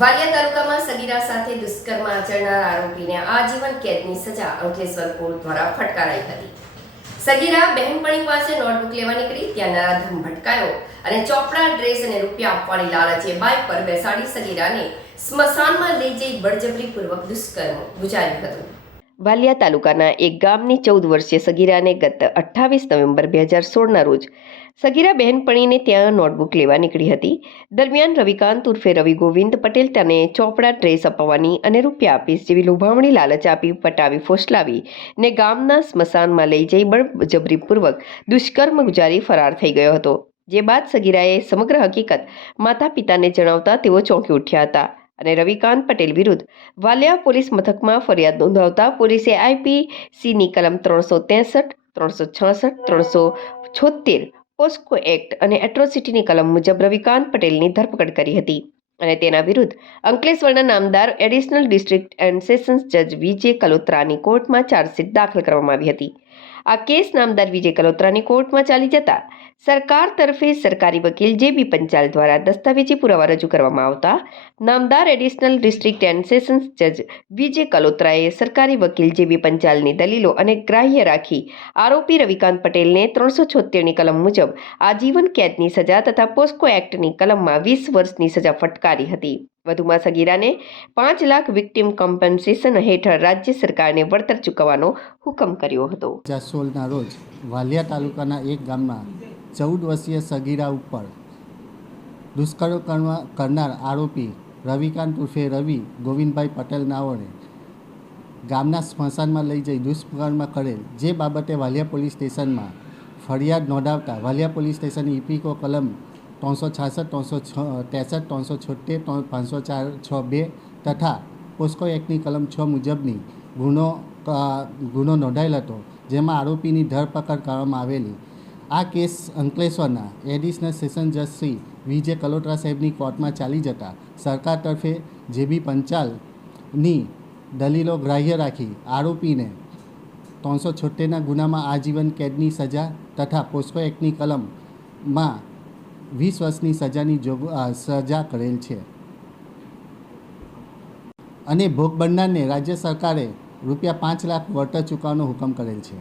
વાલિયા તાલુકામાં સગીરા સાથે દુષ્કર્મ આચરનાર આરોપીને આજીવન કેદની સજા અંકલેશ્વર કોર્ટ દ્વારા ફટકારાઈ હતી. સગીરા બહેનપણી પાસે નોટબુક લેવા નીકળી, ત્યાં નરાધમ ભટકાયો અને ચોપડા, ડ્રેસ અને રૂપિયા આપવાની લાલચે બાઇક પર બેસાડી સગીરાને સ્મશાનમાં લઈ જઈ બળજબરીપૂર્વક દુષ્કર્મ ગુજાર્યું હતું. વાલિયા તાલુકાના એક ગામની ચૌદ વર્ષીય સગીરાને ગત અઠ્ઠાવીસ નવેમ્બર બે હજાર સોળના રોજ સગીરા બહેનપણીને ત્યાં નોટબુક લેવા નીકળી હતી. દરમિયાન રવિકાંત ઉર્ફે રવિ ગોવિંદ પટેલ તેને ચોપડા ડ્રેસ અપાવવાની અને રૂપિયા આપીશ જેવી લોભામણી લાલચ આપી પટાવી ફોસલાવી ને ગામના સ્મશાનમાં લઈ જઈ બળજબરીપૂર્વક દુષ્કર્મ ગુજારી ફરાર થઈ ગયો હતો. જે બાદ સગીરાએ સમગ્ર હકીકત માતા પિતાને જણાવતા તેઓ ચોંકી ઉઠ્યા હતા. અને રવિકાંત પટેલ વિરુદ્ધ વાલિયા પોલીસ મથકમાં ફરિયાદ નોંધાવતા પોલીસે આઈપીસીની કલમ ત્રણસો ત્રેસઠ, ત્રણસો છાસઠ, ત્રણસો છોતેર પોસ્કો એક્ટ અને એટ્રોસિટીની કલમ મુજબ રવિકાંત પટેલની ધરપકડ કરી હતી. અને તેના વિરુદ્ધ અંકલેશ્વરના નામદાર એડિશનલ ડિસ્ટ્રિક્ટ એન્ડ સેશન્સ જજ વિજય કલોત્રાની કોર્ટમાં ચાર્જશીટ દાખલ કરવામાં આવી હતી. આ કેસ નામદાર વિજય કલોત્રાની કોર્ટમાં ચાલી જતા સરકાર તરફે સરકારી વકીલ જે બી પંચાલ દ્વારા દસ્તાવેજી પુરાવા રજૂ કરવામાં આવતા નામદાર એડિશનલ ડિસ્ટ્રિક્ટ એન્ડ સેશન્સ જજ વિજય કલોત્રાએ સરકારી વકીલ જે બી પંચાલની દલીલો અને ગ્રાહ્ય રાખી આરોપી રવિકાંત પટેલને ત્રણસો છોતેરની કલમ મુજબ આજીવન કેદની સજા તથા પોસ્કો એક્ટની કલમમાં વીસ વર્ષની સજા ફટકારી હતી. વધુમાં સગીરાને પાંચ લાખ વિક્ટિમ કોમ્પન્સેશન હેઠળ રાજ્ય સરકારને વળતર ચૂકવવાનો હુકમ કર્યો હતો. જાસોલના રોજ વાલિયા તાલુકાના એક ગામમાં ચૌદ વર્ષીય સગીરા ઉપર દુષ્કર્મ કરનાર આરોપી રવિકાંત ઉર્ફે રવિ ગોવિંદભાઈ પટેલ નાઓને ગામના સ્મશાનમાં લઈ જઈ દુષ્કર્મ કરેલ, જે બાબતે વાલિયા પોલીસ સ્ટેશનમાં ફરિયાદ નોંધાવતા વાલિયા પોલીસ સ્ટેશનની ઇપીકો કલમ ત્રણસો છાસઠ, ત્રણસો છ ત્રેસઠ, ત્રણસો છોતેર પાંચસો ચાર, છ, બે તથા પોસ્કો એક્ટની કલમ છ મુજબની ગુનો ગુનો નોંધાયેલ હતો, જેમાં આરોપીની ધરપકડ કરવામાં આવેલી. આ કેસ અંકલેશ્વરના એડિશનલ સેશન જજ શ્રી વિજય કલોત્રા સાહેબની કોર્ટમાં ચાલી જતા સરકાર તરફે જે બી પંચાલની દલીલો ગ્રાહ્ય રાખી આરોપીને ત્રણસો છોતેરના ગુનામાં આજીવન કેદની સજા તથા પોસ્કો એક્ટની કલમમાં વીસ વર્ષની સજાની જોગ સજા કરેલ છે. અને ભોગ બનનારને રાજ્ય સરકારે રૂપિયા પાંચ લાખ વળતર ચૂકવવાનો હુકમ કરેલ છે.